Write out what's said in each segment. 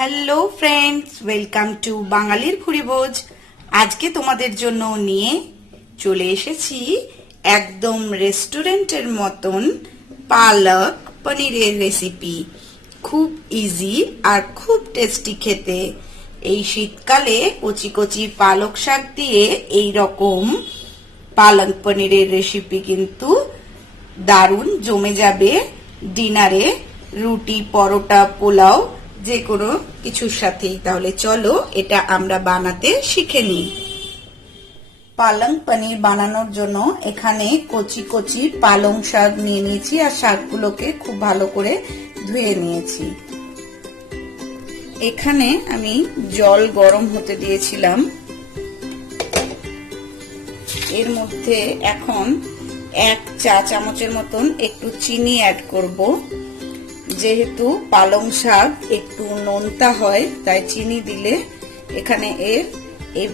Hello friends, welcome to বাঙালির ভুরিভোজ। আজকে তোমাদের জন্য নিয়ে চলে এসেছি একদম রেস্টুরেন্টের মতন পালক পনিরের রেসিপি। খুব ইজি আর খুব টেস্টি খেতে। এই শীতকালে কচি কচি পালক শাক দিয়ে এই রকম পালক পনিরের রেসিপি কিন্তু দারুণ জমে যাবে ডিনারে, রুটি, পরোটা, পোলাও, যে কোনো কিছুর সাথেই। তাহলে চলো এটা আমরা বানাতে শিখে নিই। পালং পনির বানানোর জন্য এখানে কচি কচি পালং শাক নিয়ে নিয়েছি আর শাকগুলোকে খুব ভালো করে ধুয়ে নিয়েছি। এখানে আমি জল গরম হতে দিয়েছিলাম। এর মধ্যে এখন 1 চা চামচের মতন একটু চিনি অ্যাড করব। যেহেতু পালং শাক একটু নোনতা হয় তাই চিনি দিলে এখানে এই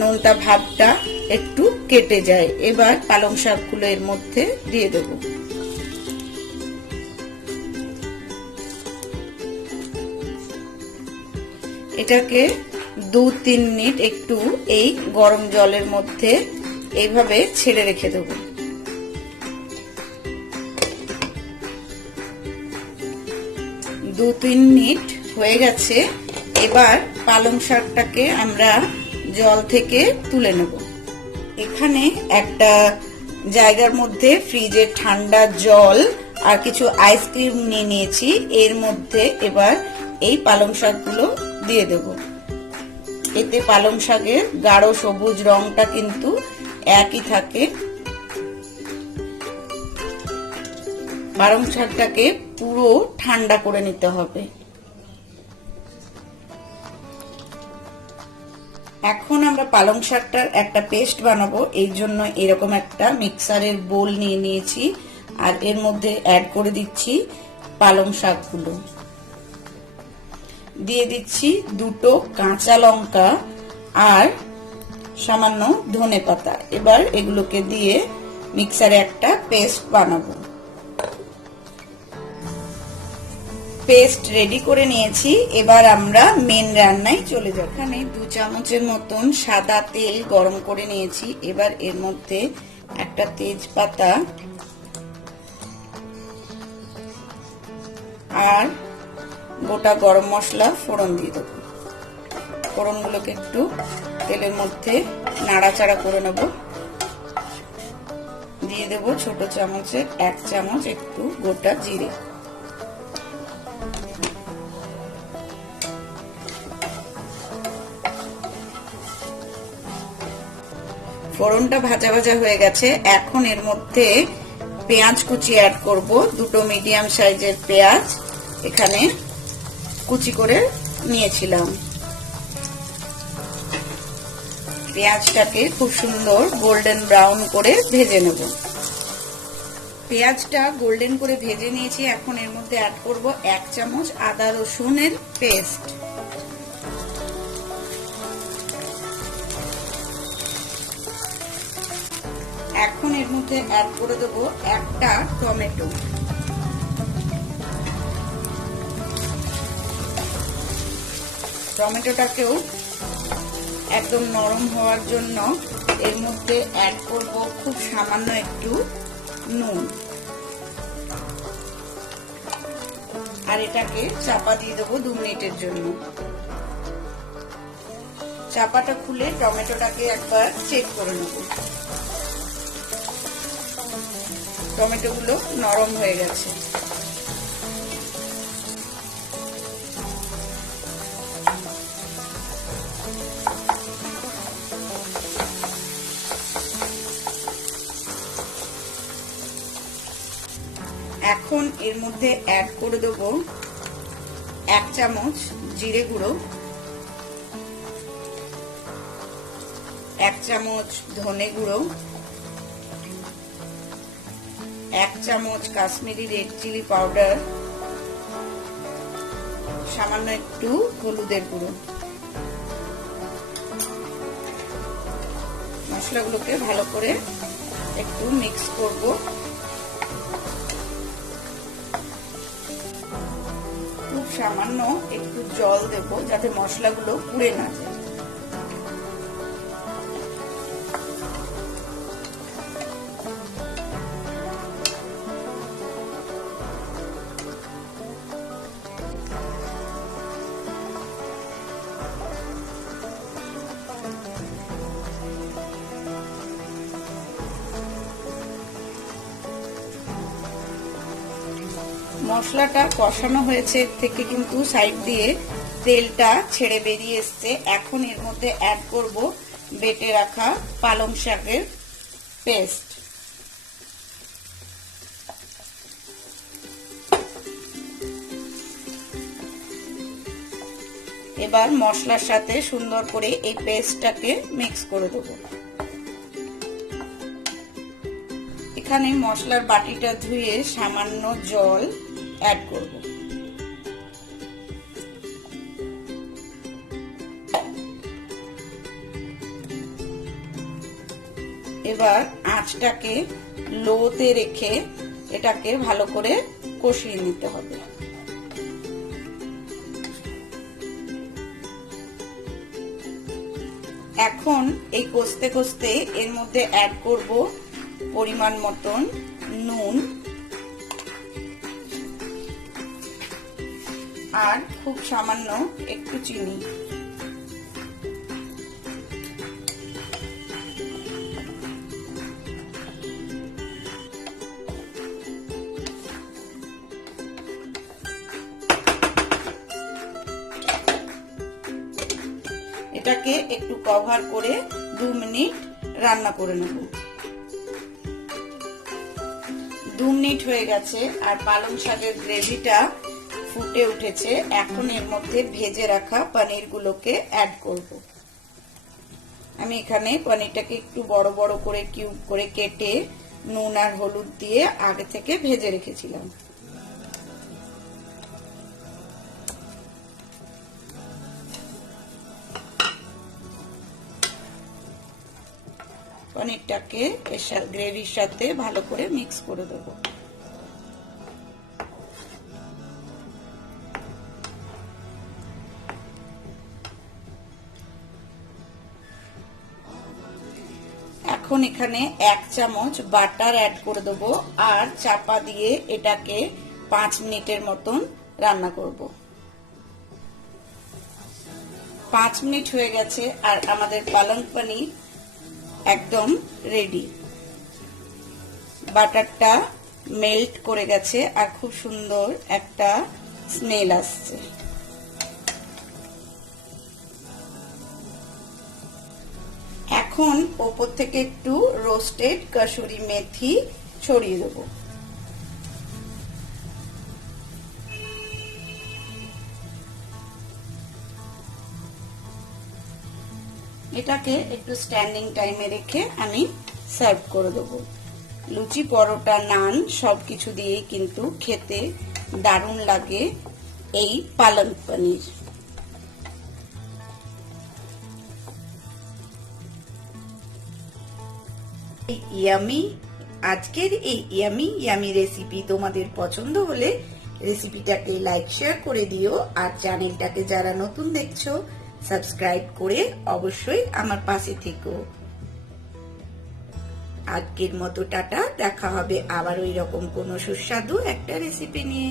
নোনতা ভাবটা একটু কেটে যায়। এবার পালং শাকগুলো এর মধ্যে দিয়ে দেব। এটাকে 2-3 মিনিট একটু এই গরম জলের মধ্যে এইভাবে ছেড়ে রেখে দেব। দু 3 মিনিট হয়ে গেছে। এবার পালং শাকটাকে আমরা জল থেকে তুলে নেব। এখানে একটা জায়গার মধ্যে ফ্রিজের ঠান্ডা জল আর কিছু আইসক্রিম নিয়ে নিয়েছি। এর মধ্যে এবার এই পালং শাকগুলো দিয়ে দেব। এতে পালং শাকের গাঢ় সবুজ রংটা কিন্তু একই থাকে। পালং শাকটাকে পুরো ঠান্ডা করে নিতে হবে। এখন আমরা পালং শাকটার একটা পেস্ট বানাবো। এই জন্য এরকম একটা মিক্সারের বোল নিয়ে নিয়েছি আর এর মধ্যে অ্যাড করে দিচ্ছি পালং শাকগুলো। দিয়ে দিচ্ছি 2টো কাঁচা লঙ্কা আর সামান্য ধনেপাতা। এবার এগুলোকে দিয়ে মিক্সারে একটা পেস্ট বানাবো। পেস্ট রেডি করে নিয়েছি। এবার আমরা মেন রান্নায় চলে যাব। এখানে 2 চামচের মতন সাদা তেল গরম করে নিয়েছি। এবার এর মধ্যে একটা তেজপাতা আর গোটা গরম মশলা ফোড়ন দিয়ে দেবো। ফোড়নগুলোকে একটু তেলের মধ্যে নাড়াচাড়া করে নেব। দিয়ে দেবো ছোট চামচের 1 চামচ একটু গোটা জিরে। ফোড়নটা ভাজা ভাজা হয়ে গেছে। এখন এর মধ্যে পেঁয়াজ কুচি অ্যাড করব। 2টো মিডিয়াম সাইজের পেঁয়াজ এখানে কুচি করে নিয়েছিলাম। পেঁয়াজটাকে খুব সুন্দর গোল্ডেন ব্রাউন করে ভেজে নেব। পেঁয়াজটা গোল্ডেন করে ভেজে নিয়েছি। এখন এর মধ্যে অ্যাড করব 1 চামচ আদা রসুনের পেস্ট। এখন এর মধ্যে অ্যাড করে দেব একটা টমেটো। টমেটোটাকেও একদম নরম হওয়ার জন্য এর মধ্যে অ্যাড করব খুব সামান্য একটু নুন। আর এটাকে চাপা দিয়ে দেবো 2 মিনিটের জন্য। চাপাটা খুলে টমেটোটাকে একবার চেক করে নেব। টমেটোগুলো নরম হয়ে গেছে। এখন এর মধ্যে অ্যাড করে দেব 1 চামচ জিরে গুঁড়ো, 1 চামচ ধনে গুঁড়ো, 1 চামচ কাশ্মীরি রেড চিলি পাউডার, সামান্য একটু হলুদের গুঁড়ো। মশলাগুলোকে ভালো করে একটু মিক্স করব। খুব সামান্য একটু জল দেব যাতে মশলাগুলো পুড়ে না যায়। মশলাটা কষানো হয়েছে, থেকে কিন্তু সাইড দিয়ে তেলটা ছেড়ে বেরিয়ে এসছে। এখন এর মধ্যে অ্যাড করব বেটে রাখা পালং শাকের পেস্ট। এবার মশলার সাথে সুন্দর করে এই পেস্টটাকে মিক্স করে দেবো। এখানে মশলার বাটিটা ধুয়ে সামান্য জল অ্যাড করব। এবার আঁচটাকে লোতে রেখে এটাকে ভালো করে কষিয়ে নিতে হবে। এখন এই কষতে কষতে এর মধ্যে অ্যাড করব পরিমাণ মতন নুন আর খুব সামান্য একটু চিনি। এটাকে একটু কভার করে 2 মিনিট রান্না করে নেব। 2 মিনিট হয়ে গেছে আর পালং শাকের গ্রেভিটা ফুটে উঠেছে। এখন এর মধ্যে ভেজে রাখা পনিরগুলোকে অ্যাড করব। আমি এখানে পনিরটাকে একটু বড় বড় করে কিউব করে কেটে নুন আর হলুদ দিয়ে আগে থেকে ভেজে রেখেছিলাম। পনিরটাকে গ্রেভির সাথে ভালো করে মিক্স করে দেব। এখন এখানে 1 চামচ বাটার অ্যাড করে দেবো আর চাপা দিয়ে এটাকে 5 মিনিটের মতন রান্না করব। 5 মিনিট হয়ে গেছে আর আমাদের পালং পনির একদম রেডি। বাটারটা মেল্ট করে গেছে আর খুব সুন্দর একটা স্মেল আসছে। এখন ওপর থেকে একটু রোস্টেড কসুরি মেথি ছড়িয়ে দেব। এটাকে একটু স্ট্যান্ডিং টাইমে রেখে আমি সার্ভ করে দেবো। লুচি, পরোটা, নান সবকিছু দিয়েই কিন্তু খেতে দারুণ লাগে এই পালং পনির। আজকের এই ইয়ামি রেসিপি তোমাদের পছন্দ হলে রেসিপিটাকে লাইক শেয়ার করে দিও আর চ্যানেলটাকে যারা নতুন দেখছো সাবস্ক্রাইব করে অবশ্যই আমার পাশে থেকো। আজকের মতো টাটা, দেখা হবে আবার ওই রকম কোনো সুস্বাদু একটা রেসিপি নিয়ে।